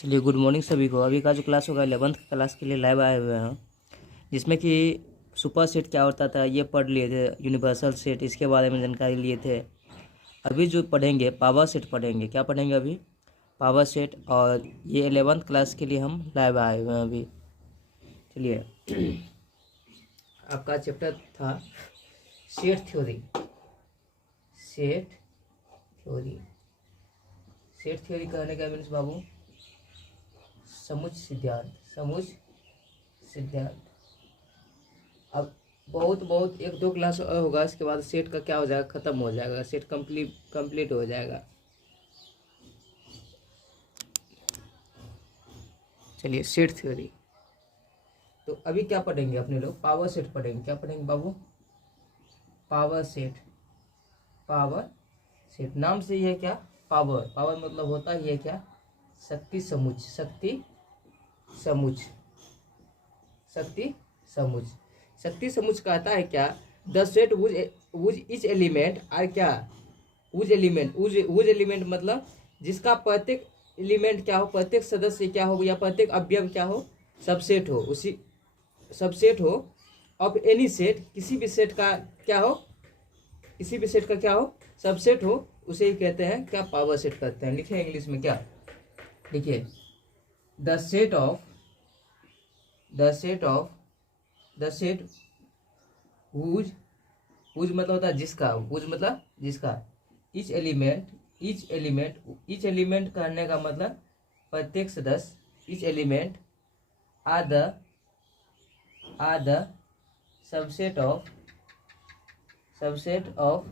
चलिए, good morning सभी को। अभी का जो क्लास होगा 11th क्लास के लिए लाइव आए हुए हैं, जिसमें कि सुपर सेट क्या होता था ये पढ़ लिए थे, यूनिवर्सल सेट इसके बारे में जानकारी लिए थे। अभी जो पढ़ेंगे पावर सेट पढ़ेंगे। क्या पढ़ेंगे अभी? Power set. और ये 11th क्लास के लिए हम लाइव आए हुए हैं अभी। चलिए, आपका चैप्टर था set theory. Set theory set theory कहने का मीन्स बाबू समुच्चय सिद्धांत। समुच्चय सिद्धांत। अब बहुत एक दो क्लास और होगा, इसके बाद सेट का क्या हो जाएगा, खत्म हो जाएगा, सेट कंप्लीट हो जाएगा। चलिए, सेट थ्योरी। तो अभी क्या पढ़ेंगे अपने लोग? पावर सेट पढ़ेंगे। क्या पढ़ेंगे बाबू? Power set. पावर सेट नाम से ही है क्या? पावर। पावर मतलब होता ही है क्या? शक्ति समुच्चय। शक्ति समुच्चय। शक्ति समुच्चय। शक्ति समुच्चय कहता है क्या? The set whose each element are क्या? वुज एलिमेंट मतलब जिसका प्रत्येक एलिमेंट क्या हो, प्रत्येक सदस्य क्या हो या प्रत्येक अवयव क्या हो, सबसेट हो। उसी सबसेट हो ऑफ एनी सेट, किसी भी सेट का क्या हो, किसी भी सेट का क्या हो, सबसेट हो, उसे ही कहते हैं क्या? पावर सेट कहते हैं। लिखे इंग्लिश में क्या? देखिए, द सेट वुज मतलब होता है जिसका, वुज मतलब जिसका, इच एलिमेंट करने का मतलब प्रत्येक सदस्य, each element are the subset of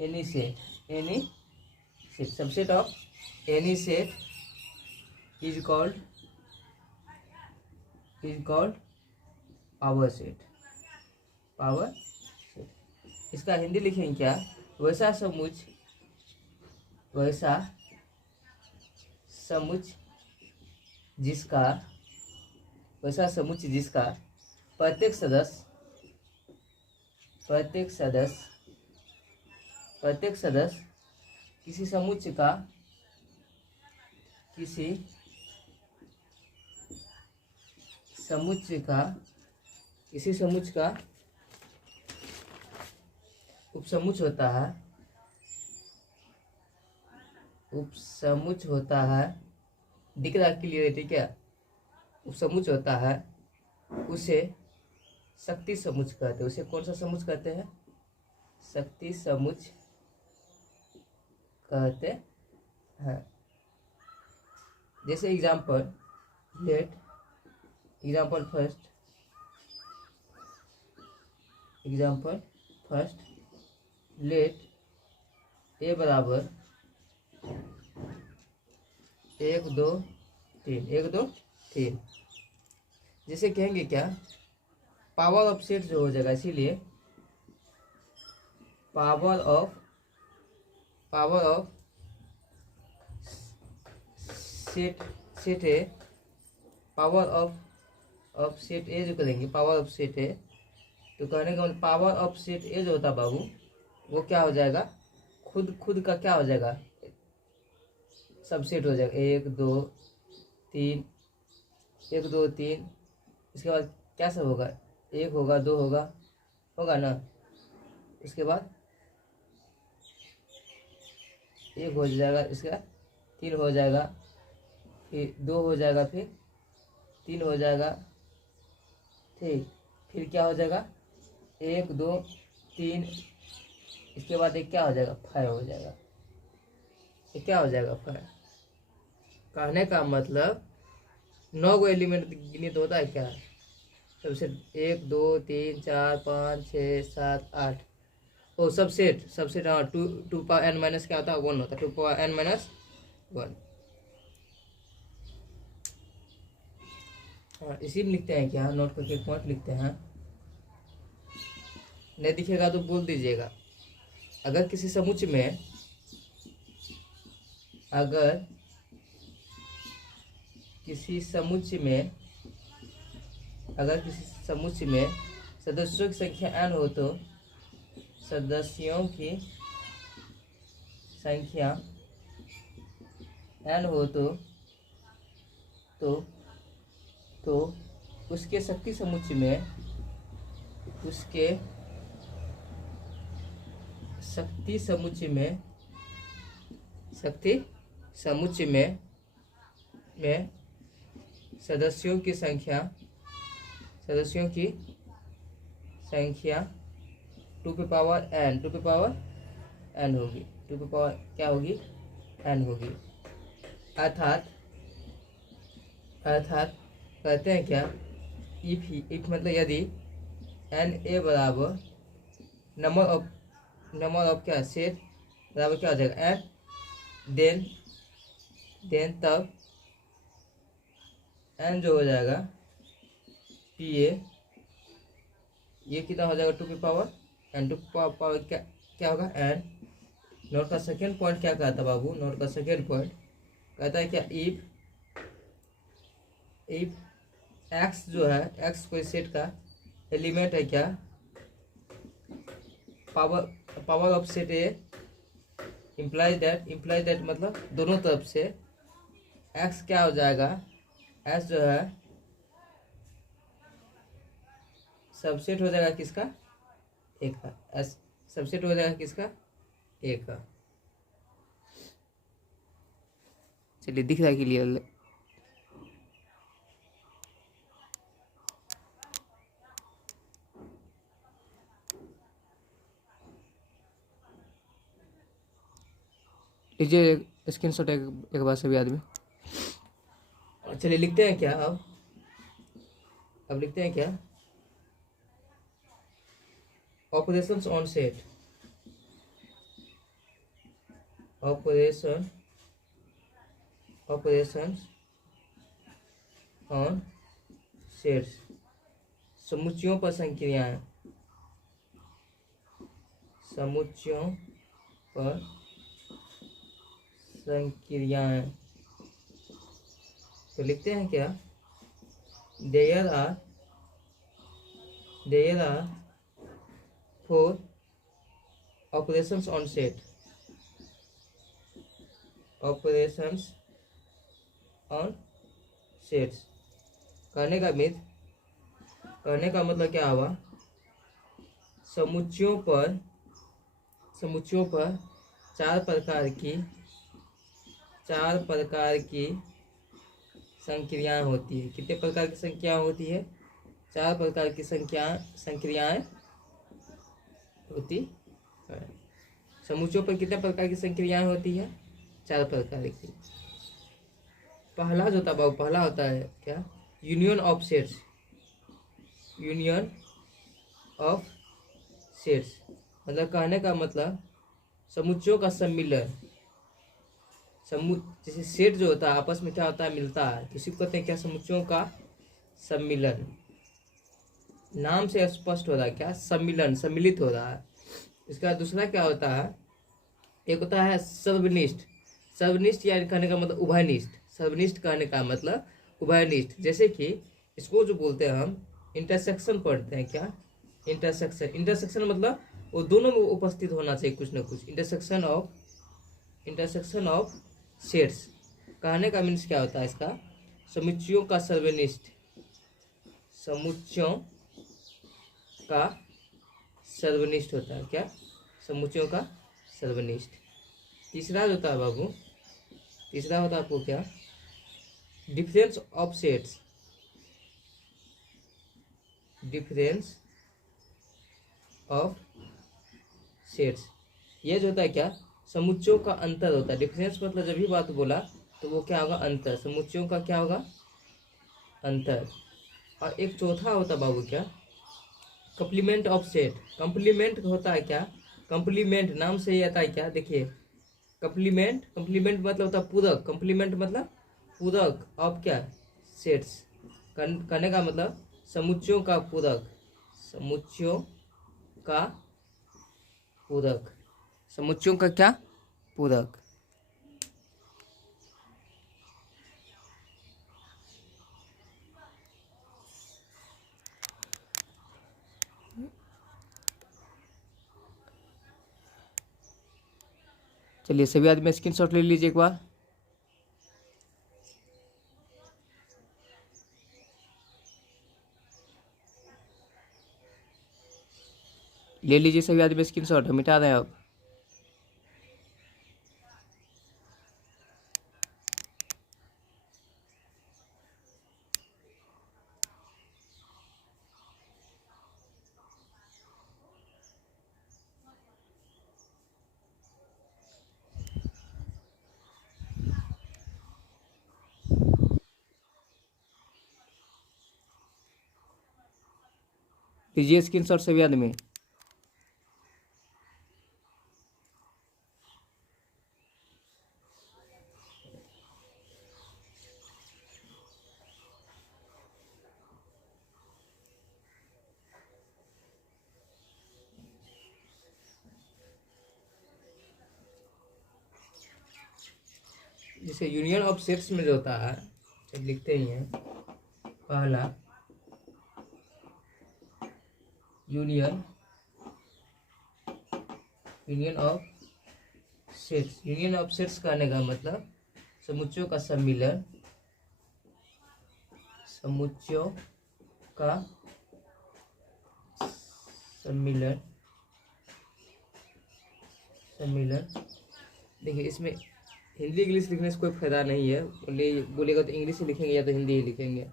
any set subset of any set is called power set. इसका हिंदी लिखेंगे क्या? वैसा समुच्चय जिसका प्रत्येक सदस्य किसी समुच्चय का उपसमुच्चय होता है। दिख रहा क्लियर? क्या उपसमुच्चय होता है, उसे शक्ति समुच्चय कहते हैं। उसे कौन सा समुच्चय कहते हैं? शक्ति समुच्चय कहते हैं। जैसे एग्जाम्पल फर्स्ट लेट ए बराबर 1 2 3। जैसे कहेंगे क्या? पावर ऑफ सेट जो हो जाएगा, इसीलिए पावर ऑफ सेट है। पावर ऑफ सेट ए जो करेंगे, पावर ऑफ सेट है, तो कहने का मतलब पावर ऑफ सेट ए जो होता बाबू, वो क्या हो जाएगा? खुद का क्या हो जाएगा? सबसेट हो जाएगा। 1 2 3। इसके बाद क्या सब होगा? 1 होगा, 2 होगा ना। इसके बाद 1 हो जाएगा, इसके बाद 3 हो जाएगा, फिर 2 हो जाएगा, फिर 3 हो जाएगा। ठीक, फिर क्या हो जाएगा? 1 2 3। इसके बाद एक क्या हो जाएगा? 5 हो जाएगा। ये क्या हो जाएगा? 5। कहने का मतलब 9 गो एलिमेंट गिनित होता है क्या? सबसे 1 2 3 4 5 6 7 8। ओ सबसेट। हाँ, 2 पावर n माइनस क्या होता है? 1 होता है। 2 पावर n माइनस 1। हाँ, इसी में लिखते हैं क्या? नोट करके पॉइंट लिखते हैं। नहीं दिखेगा तो बोल दीजिएगा। अगर किसी समुच्चय में सदस्यों की संख्या n हो, तो सदस्यों की संख्या एन हो तो तो उसके शक्ति समुच्चय में उसके शक्ति समुच्चय में सदस्यों की संख्या 2 पे पावर n होगी। 2 पे पावर क्या होगी? n होगी। अर्थात कहते हैं क्या, इफ मतलब यदि एन ए बराबर नंबर ऑफ क्या सेट बराबर क्या हो जाएगा एन, देन तब एन जो हो जाएगा पी ए, ये कितना हो जाएगा 2 की पावर एन। 2 की पावर क्या होगा एन। नोट का सेकेंड पॉइंट क्या कहता है बाबू? नोट का सेकेंड पॉइंट कहता है क्या, इफ एक्स जो है, एक्स कोई सेट का एलिमेंट है क्या, power of set A implies that मतलब दोनों तरफ से एक्स क्या हो जाएगा, एक्स जो है सबसेट हो जाएगा किसका? एक का। एस सबसेट हो जाएगा किसका? एक का। चलिए दिख रहा है क्लियर? लीजिए स्क्रीनशॉट एक बार सभी आदमी। चलिए लिखते हैं क्या अब लिखते हैं क्या, operations on set, operations on sets, समुच्चयों पर संक्रियाएं, समुच्चयों पर संक्रियाएं। तो लिखते हैं क्या, there are 4 operations on set, operations on sets. कहने का मतलब क्या हुआ, समुच्चयों पर 4 प्रकार की संक्रियाएं होती है। कितने प्रकार की संख्याएं होती है? 4 प्रकार की संक्रियाएं होती है। समुच्चयों पर कितने प्रकार की संक्रियाएं होती है? 4 प्रकार की। पहला जो था पहला होता है क्या, यूनियन ऑफ सेट्स, मतलब कहने का मतलब समुच्चयों का सम्मिलन। जैसे सेट जो होता है आपस में क्या होता है, मिलता है, तो इसी को कहते हैं क्या, समुच्चयों का सम्मिलन। नाम से स्पष्ट हो रहा है क्या, सम्मिलित हो रहा है। इसका दूसरा क्या होता है, एक होता है सर्वनिष्ठ यानी कहने का मतलब उभयनिष्ठ। सर्वनिष्ठ कहने का मतलब उभयनिष्ठ। जैसे कि इसको जो बोलते हैं हम इंटरसेक्शन पढ़ते हैं क्या, इंटरसेक्शन मतलब वो दोनों में उपस्थित होना चाहिए कुछ ना कुछ। इंटरसेक्शन ऑफ सेट्स कहने का मीन्स क्या होता है इसका, समुच्चयों का सर्वनिष्ठ, होता है क्या, समुच्चयों का सर्वनिष्ठ। तीसरा जो होता है बाबू, तीसरा होता है आपको क्या, डिफरेंस ऑफ सेट्स, ये जो होता है क्या, समुच्चयों का अंतर होता है। डिफरेंस मतलब जब भी बात बोला तो वो क्या होगा, अंतर। समुच्चयों का क्या होगा, अंतर। और एक चौथा होता है बाबू क्या, कम्प्लीमेंट ऑफ सेट। कम्प्लीमेंट होता है क्या, कम्प्लीमेंट नाम से ही आता है क्या, देखिए कम्प्लीमेंट मतलब होता है पूरक। कम्प्लीमेंट मतलब पूरक ऑफ क्या, सेट्स। कहने का मतलब समुच्चयों का पूरक, समुच्चयों का क्या, पूरक। चलिए सभी आदमी स्क्रीनशॉट ले लीजिए एक बार। ले लीजिए सभी आदमी स्क्रीनशॉट, मिटा दें आप। लीजिए स्क्रीनशॉट सभी आदमी। जैसे यूनियन ऑफ सेट्स में जो होता है, जब लिखते ही हैं, पहला union of sets. Union of sets कहने का मतलब समुच्चयों का सम्मिलन, समुच्चयों का सम्मिलन। देखिए इसमें हिंदी इंग्लिश लिखने से कोई फायदा नहीं है, बोलेगा तो इंग्लिश ही लिखेंगे या तो हिंदी ही लिखेंगे।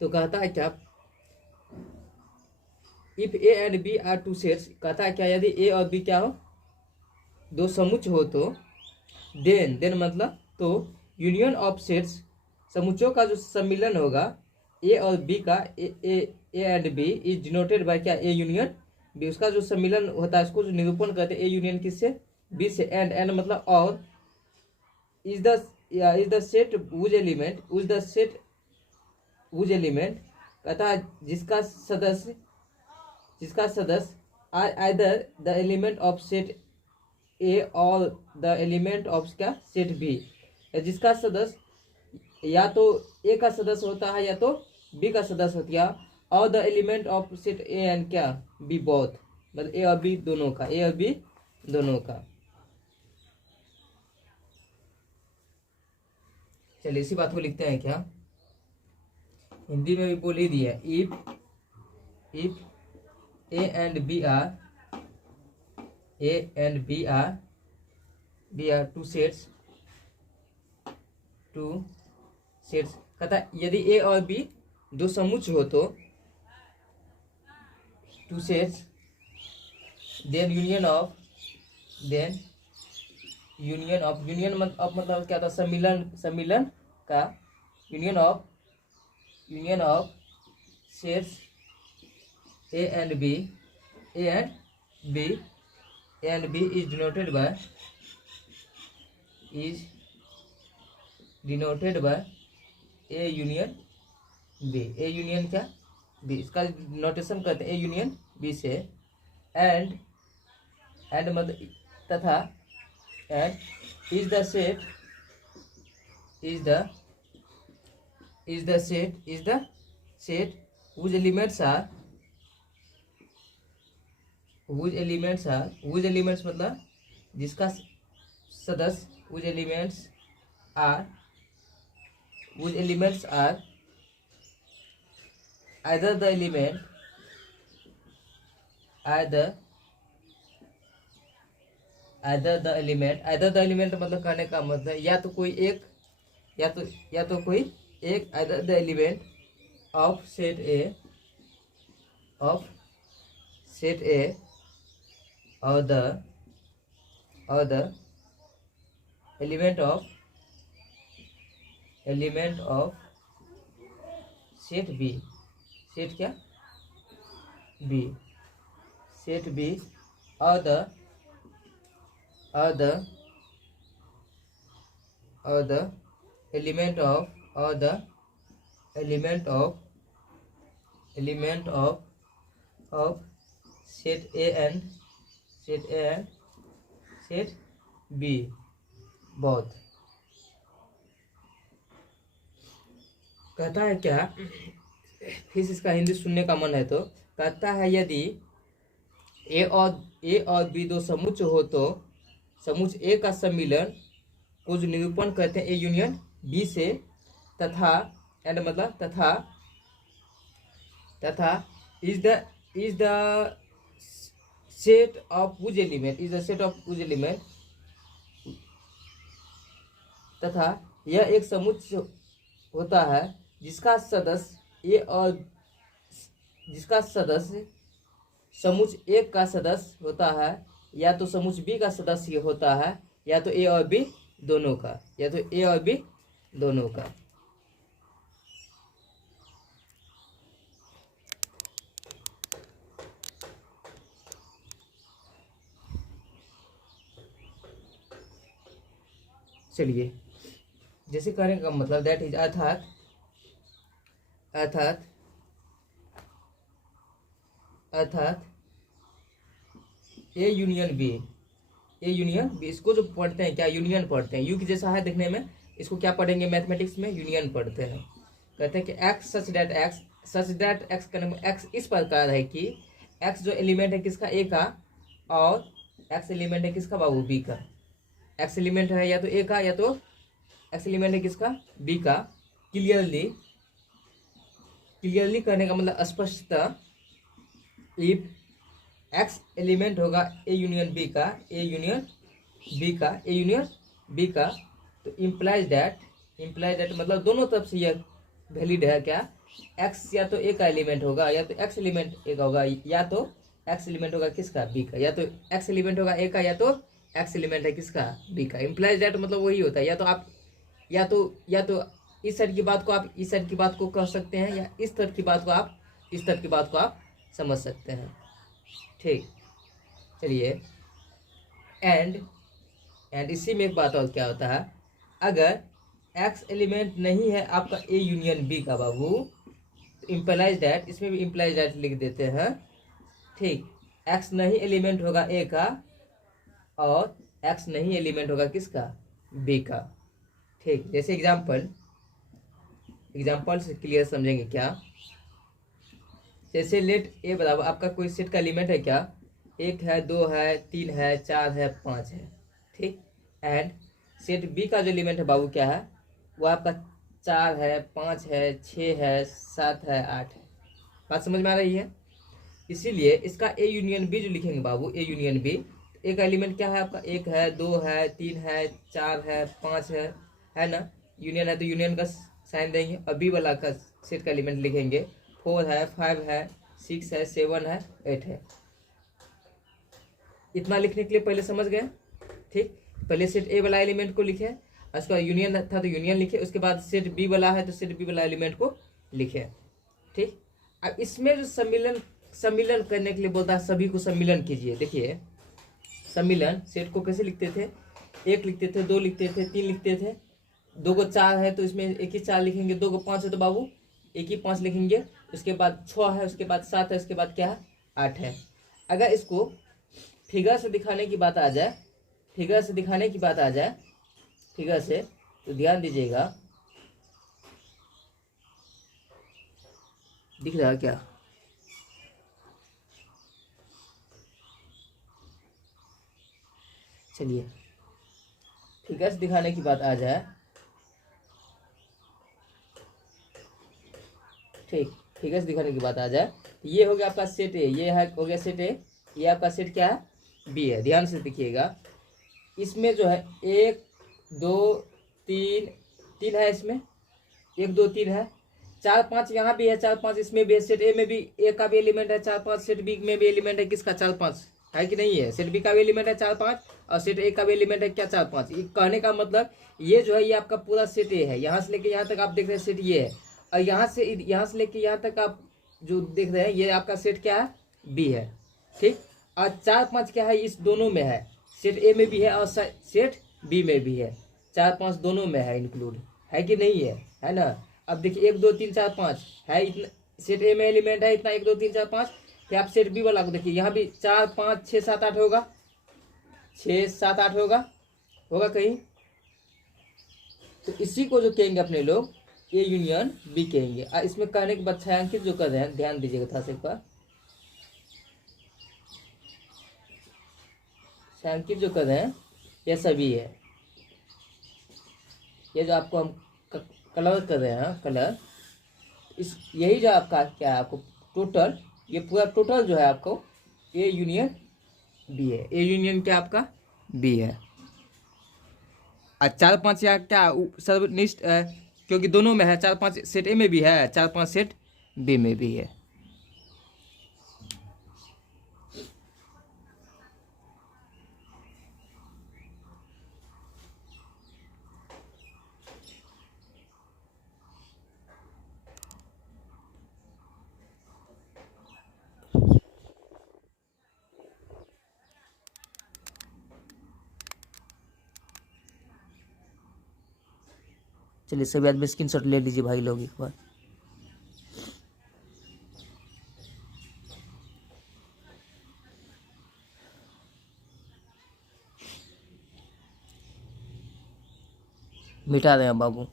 तो कहता है क्या, if A and B are two sets, कहता है क्या, यदि ए और बी क्या हो, दो समुच्च हो, तो देन मतलब तो यूनियन ऑफ सेट्स, समुच्चों का जो सम्मिलन होगा ए और बी का, A and B is denoted by क्या, ए यूनियन बी। उसका जो सम्मिलन होता है उसको जो निरूपण कहते हैं ए यूनियन किससे, बी से। एंड मतलब और is the set whose element, कहता है जिसका सदस्य are either the element of set A और द एलिमेंट ऑफ क्या, सेट बी। जिसका सदस्य या तो ए का सदस्य होता है या तो बी का सदस्य होता है, और the element of set A and क्या, बी बोथ, मतलब ए और बी दोनों का, चलिए इसी बात को लिखते हैं क्या, हिंदी में भी बोल ही दिया। If A and B are two sets, कहता है यदि ए और बी दो समुच्च हो तो two sets, then union of मतलब क्या था, सम्मिलन का, union of sets A and B is denoted by A union B. A union क्या, बी, इसका नोटेशन करते हैं ए यूनियन बी से। एंड मतलब तथा, and is the set whose elements मतलब जिसका सदस्य, whose elements are either the element मतलब कहने का मतलब या तो कोई एक, या तो कोई एक, either the element of set A or the element of set B, set क्या, B, set B or the element of set A and set B both। कहता है क्या, फिर इसका हिंदी सुनने का मन है तो कहता है यदि ए और बी दो समुच्च हो तो समुच्च ए का सम्मिलन को जो निरूपण कहते हैं ए यूनियन बी से, तथा एंड मतलब तथा is the set of whose element is the set of whose element, तथा यह एक समुच्चय होता है जिसका सदस्य ए और जिसका सदस्य समुच्चय एक का सदस्य होता है, या तो समुच्चय बी का सदस्य होता है, या तो ए और बी दोनों का, या तो ए और बी दोनों का। चलिए, जैसे कहने का मतलब दैट इज अर्थात अर्थात अर्थात A union B, A union B, इसको जो पढ़ते हैं क्या यूनियन पढ़ते हैं, यू की जैसा है देखने में, इसको क्या पढ़ेंगे मैथमेटिक्स में यूनियन पढ़ते हैं। कहते हैं कि एक्स सच दैट एक्स करने में एक्स इस प्रकार है कि एक्स जो एलिमेंट है किसका ए का, और एक्स एलिमेंट है किसका बाबू बी का। एक्स एलिमेंट है या तो ए का, या तो एक्स एलिमेंट है किसका बी का। क्लियरली कहने का मतलब स्पष्टता, इफ एक्स एलिमेंट होगा ए यूनियन बी का, ए यूनियन बी का, तो इम्प्लाइज दैट मतलब दोनों तरफ से यह वैलिड है क्या, एक्स या तो ए का एलिमेंट होगा, या तो एक्स एलिमेंट ए का होगा, या तो एक्स एलिमेंट होगा किसका बी का, या तो एक्स एलिमेंट होगा ए का, या तो एक्स एलिमेंट है किसका बी का। इम्प्लाइज दैट मतलब वही होता है, या तो आप या तो इस साइड की बात को आप इस साइड की बात को कह सकते हैं, या इस तरफ की बात को आप इस तरफ की बात को आप समझ सकते हैं। ठीक, चलिए, एंड इसी में एक बात और क्या होता है, अगर एक्स एलिमेंट नहीं है आपका ए यूनियन बी का बाबू, तो इम्प्लाइज दैट, इसमें भी इम्प्लाइज दैट लिख देते हैं। ठीक, एक्स नहीं एलिमेंट होगा ए का, और एक्स नहीं एलिमेंट होगा किसका बी का। ठीक, जैसे एग्जाम्पल से क्लियर समझेंगे क्या, जैसे लेट ए बराबर आपका कोई सेट का एलिमेंट है क्या, 1 है, 2 है, 3 है, 4 है, 5 है। ठीक, एंड सेट बी का जो एलिमेंट है बाबू क्या है, वो आपका 4 है, 5 है, 6 है, 7 है, 8 है। बात समझ में आ रही है। इसीलिए इसका ए यूनियन बी जो लिखेंगे बाबू, ए यूनियन बी, ए का एलिमेंट क्या है आपका, 1 है, 2 है, 3 है, 4 है, 5 है ना। यूनियन है तो यूनियन का साइन देंगे, और बी वाला का सेट का एलिमेंट लिखेंगे, 4 है, 5 है, 6 है, 7 है, 8 है। इतना लिखने के लिए पहले समझ गए। ठीक, पहले सेट ए वाला एलिमेंट को लिखे, उसका यूनियन था तो यूनियन लिखे, उसके बाद सेट बी वाला है तो सेट बी वाला एलिमेंट को लिखे। ठीक, अब इसमें जो सम्मिलन करने के लिए बोलता है, सभी को सम्मिलन कीजिए। देखिए, सम्मिलन सेट को कैसे लिखते थे, 1 लिखते थे, 2 लिखते थे, 3 लिखते थे, 2 को 4 है तो इसमें 1 ही 4 लिखेंगे, 2 को 5 है तो बाबू 1 ही 5 लिखेंगे, उसके बाद 6 है, उसके बाद 7 है, उसके बाद क्या है 8 है। अगर इसको फिगर से दिखाने की बात आ जाए, फिगर से तो ध्यान दीजिएगा, दिख रहा है क्या, चलिए फिगर से दिखाने की बात आ जाए। ठीक, फिगर से दिखाने की बात आ जाए, ये हो गया आपका सेट ए, ये है हो गया सेट ए, ये आपका सेट क्या है बी है। ध्यान से देखिएगा, इसमें जो है 1 2 3 है, इसमें 1 2 3 है, 4 5 यहाँ भी है, 4 5 इसमें भी है। सेट ए में भी ए का भी एलिमेंट है 4 5, सेट बी में भी एलिमेंट है किसका 4 5 है कि नहीं है। सेट बी का भी एलिमेंट है 4 5, और सेट ए का भी एलिमेंट है क्या 4 5। ये कहने का मतलब ये जो है ये आपका पूरा सेट ए है, यहाँ से लेके यहाँ तक आप देख रहे हैं सेट ये है, और यहाँ से लेके यहाँ तक आप जो देख रहे हैं ये आपका सेट क्या है बी है। ठीक, और 4 5 क्या है, इस दोनों में है, सेट ए में भी है और सेट बी में भी है, 4 5 दोनों में है इंक्लूड, है कि नहीं है ना। अब देखिए 1 2 3 4 5 है, इतना सेट ए में एलिमेंट है इतना 1 2 3 4 5। फिर आप सेट बी वाला को देखिए, यहाँ भी 4 5 6 7 8 होगा, 6 7 8 होगा कहीं। तो इसी को जो कहेंगे अपने लोग ए यूनियन बी कहेंगे। और इसमें कहने के बाद छायांकित जो कर रहे हैं, ध्यान दीजिएगा था, एक बार छायांकित जो कर रहे हैं ये सभी है, ये जो आपको हम कलर कर रहे हैं कलर, इस यही जो आपका क्या है आपको टोटल, ये पूरा टोटल जो है आपको ए यूनियन बी है, ए यूनियन क्या आपका बी है। और 4 5 या क्या सर्वनिष्ठ क्योंकि दोनों में है, 4 5 सेट ए में भी है, 4 5 सेट बी में भी है। चलिए सभी आदमी स्क्रीनशॉट ले लीजिए भाई लोग एक बार। मिटा रहे हैं बाबू।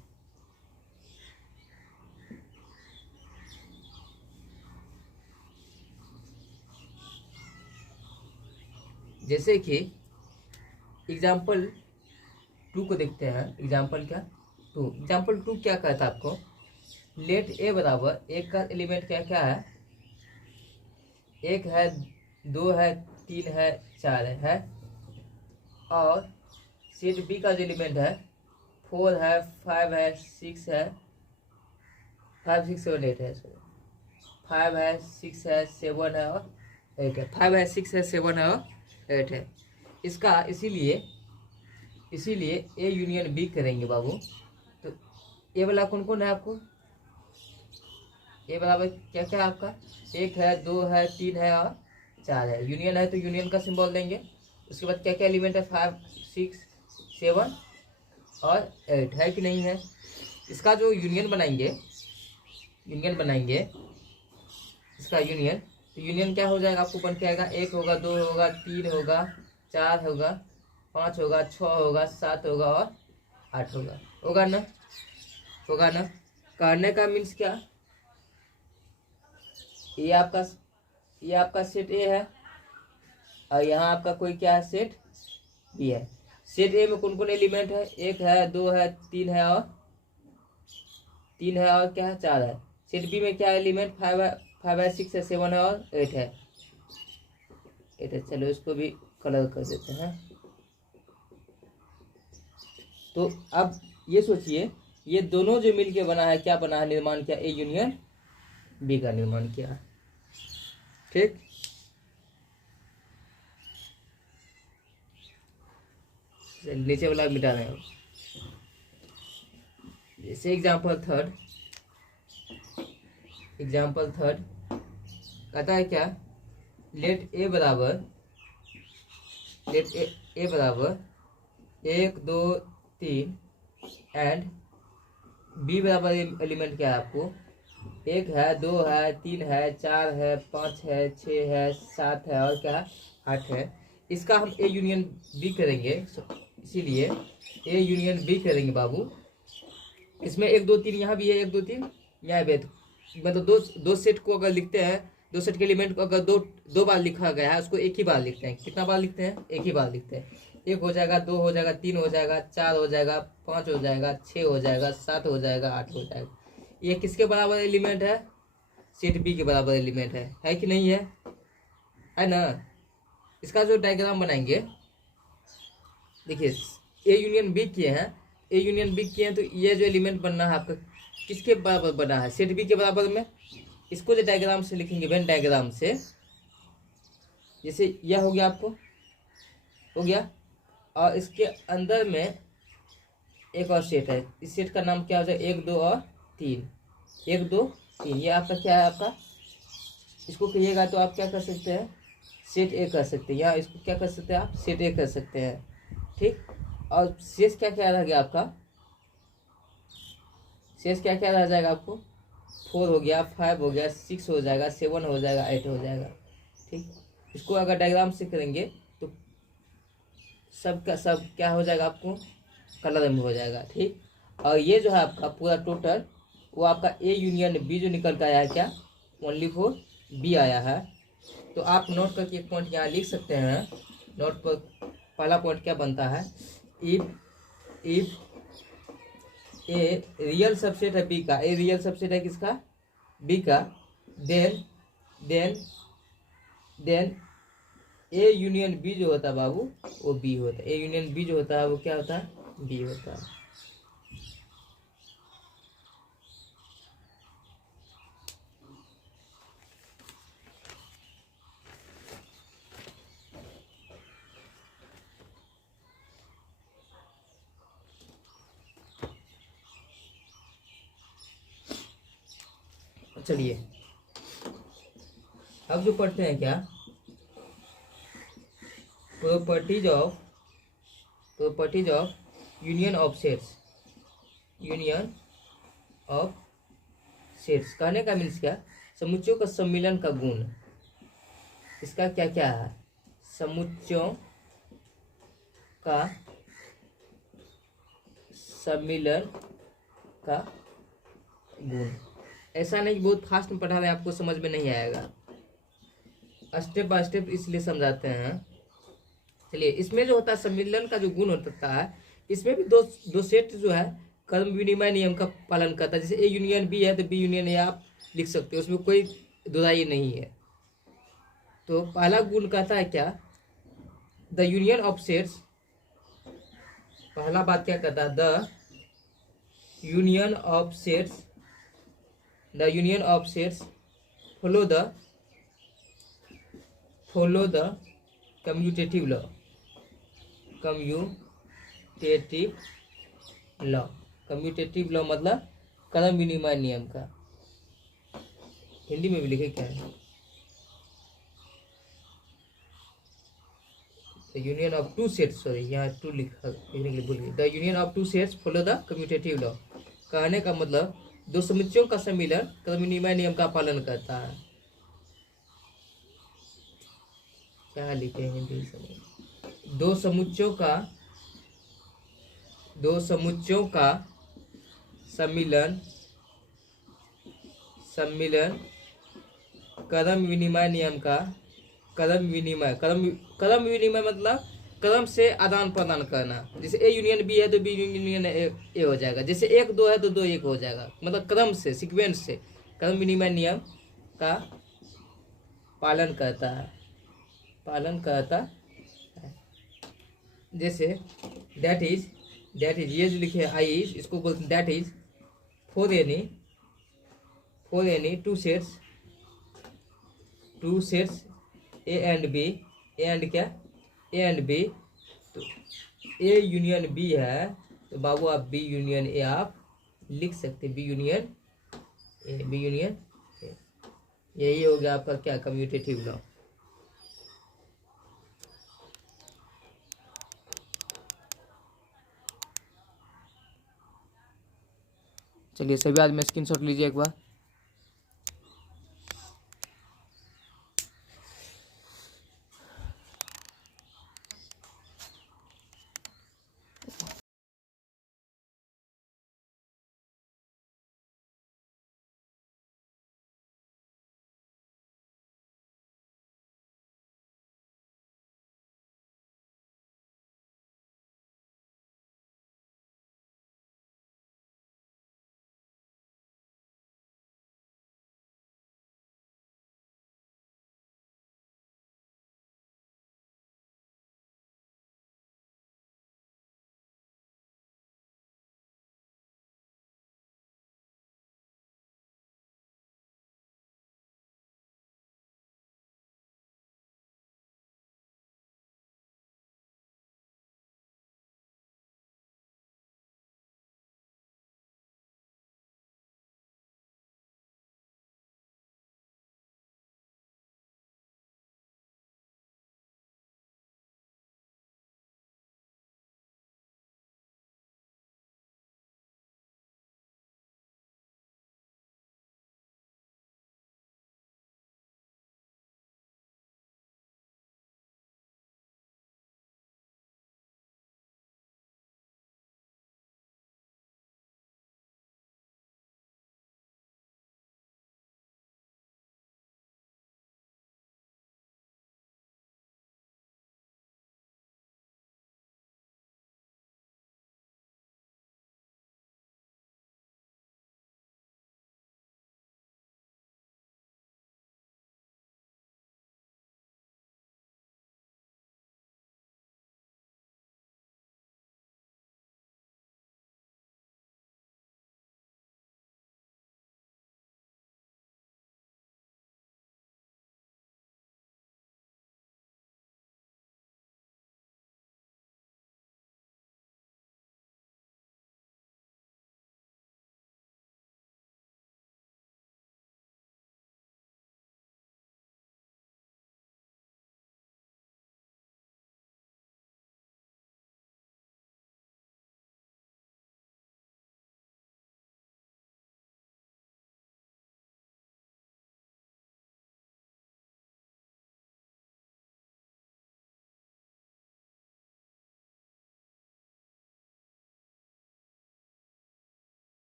जैसे कि एग्जाम्पल 2 को देखते हैं। एग्जाम्पल क्या 2, एग्जाम्पल 2 क्या कहता है आपको, लेट ए बराबर, एक का एलिमेंट क्या क्या है, 1 है, 2 है, 3 है, 4 है। और सेट बी का जो एलिमेंट है 4 है, 5 है, 6 है, 5 6 7 8 है, 5 है, 6 है, 7 है और 8 है, 5 है, 6 है, 7 है और 8 है इसका। इसीलिए ए यूनियन बी करेंगे बाबू। तो ए वाला कौन कौन है आपको, ए बराबर क्या क्या है आपका, 1 है, 2 है, 3 है और 4 है। यूनियन है तो यूनियन का सिंबल देंगे। उसके बाद क्या क्या एलिमेंट है, 5 6 7 और 8 है कि नहीं है। इसका जो यूनियन बनाएंगे इसका यूनियन, तो यूनियन क्या हो जाएगा आपको, बन के आएगा 1 होगा, 2 होगा, 3 होगा, 4 होगा, 5 होगा, 6 होगा, 7 होगा और 8 होगा। होगा ना, होगा ना। करने का मीन्स क्या, ये आपका सेट ए है और यहाँ आपका कोई क्या है, सेट बी है। सेट ए में कौन कौन एलिमेंट है, 1 है, 2 है, 3 है और क्या है, 4 है। सेट बी में क्या एलिमेंट, 5 है, 6 है, 7 है और 8 है। चलो इसको भी कलर कर देते हैं। तो अब ये सोचिए, ये दोनों जो मिलके बना है, क्या बना है, निर्माण किया, ए यूनियन बी का निर्माण किया। ठीक, नीचे वाला मिटा रहे हैं। जैसे एग्जाम्पल थर्ड कहता है क्या, लेट ए बराबर 1 2 3 एंड बी बराबर एलिमेंट क्या है आपको, 1 है, 2 है, 3 है, 4 है, 5 है, 6 है, 7 है और क्या 8 है। इसका हम ए यूनियन बी करेंगे। इसीलिए ए यूनियन बी करेंगे बाबू। इसमें 1 2 3 यहाँ भी है, 1 2 3 यहाँ भी है। मतलब दो सेट को अगर लिखते हैं, दो सेट के एलिमेंट को अगर दो बार लिखा गया है, उसको एक ही बार लिखते हैं। कितना बार लिखते हैं, एक ही बार लिखते हैं। 1 हो जाएगा, 2 हो जाएगा, 3 हो जाएगा, 4 हो जाएगा, 5 हो जाएगा, 6 हो जाएगा, 7 हो जाएगा, 8 हो जाएगा। ये किसके बराबर एलिमेंट है, सेट बी के बराबर एलिमेंट है कि नहीं है ना। इसका जो डायग्राम बनाएंगे, देखिए ए यूनियन बी किए हैं, तो ये जो एलिमेंट बनना है आपका किसके बराबर बना है, सेट बी के बराबर में। इसको जो डायग्राम से लिखेंगे, वेन डायग्राम से, जैसे यह हो गया, आपको हो गया। और इसके अंदर में एक और सेट है, इस सेट का नाम क्या हो जाएगा, 1 2 और 3, 1 2 3। ये आपका क्या है, आपका इसको कहिएगा तो आप क्या कर सकते हैं, सेट ए कर सकते हैं। या इसको क्या कर सकते हैं आप, सेट ए कर सकते हैं। ठीक, और शेष क्या क्या रह गया आपका, शेष क्या क्या रह जाएगा आपको, 4 हो गया, 5 हो गया, 6 हो जाएगा, 7 हो जाएगा, 8 हो जाएगा। ठीक, इसको अगर डायग्राम से करेंगे तो सब का सब क्या हो जाएगा, आपको कलर में हो जाएगा। ठीक, और ये जो है आपका पूरा टोटल, वो आपका ए यूनियन बी जो निकल कर आया है, क्या ओनली फॉर बी आया है। तो आप नोट करके एक पॉइंट यहाँ लिख सकते हैं। नोट पर पहला पॉइंट क्या बनता है, इफ ए रियल सबसेट है बी का, ए रियल सबसेट है किसका, बी का, देन ए यूनियन बी जो होता है बाबू वो बी होता है। ए यूनियन बी जो होता है वो क्या होता है, बी होता है। चलिए अब जो पढ़ते हैं क्या, properties of union of sets. Union of sets कहने का मीन्स क्या, समुच्चयों का सम्मिलन का गुण। इसका क्या क्या है, समुच्चयों का सम्मिलन का गुण। ऐसा नहीं बहुत फास्ट में पढ़ा रहे आपको समझ में नहीं आएगा, स्टेप बाय स्टेप इसलिए समझाते हैं। चलिए इसमें जो होता है सम्मिलन का जो गुण होता है, इसमें भी दो सेट जो है कर्म विनिमय नियम का पालन करता है। जैसे ए यूनियन बी है तो बी यूनियन ए आप लिख सकते हो, उसमें कोई दुराई नहीं है। तो पहला गुण कहता है क्या, द यूनियन ऑफ सेट्स। पहला बात क्या कहता है, the union of sets, the union of sets follow the commutative law. Commutative law, commutative law मतलब कर्म विनिमय नियम का। हिंदी में भी लिखे क्या है, the union of two sets, sorry यहाँ टू लिखने के लिए भूल गए। The union of two sets follow the commutative law, कहने का मतलब दो समुच्चयों का सम्मिलन कर्म विनिमय नियम का पालन करता है। क्या लिखे हिंदी में, दो समुच्चयों का सम्मिलन कर्म विनिमय नियम का, कर्म विनिमय मतलब कर्म से आदान प्रदान करना। जैसे ए यूनियन बी है तो बी यूनियन ए हो जाएगा, जैसे एक दो है तो दो एक हो जाएगा, मतलब क्रम से, सीक्वेंस से कर्म विनिमय नियम का पालन करता है। जैसे दैट इज ये जो लिखे आई इज, इसको बोलते हैं that is for any two sets A and B, A and क्या, ए एंड बी। तो ए यूनियन बी है तो बाबू आप बी यूनियन ए आप लिख सकते, बी यूनियन ए, यही हो गया आपका क्या, कम्यूटेटिव लॉ। चलिए सभी आदमी स्क्रीनशॉट लीजिए एक बार।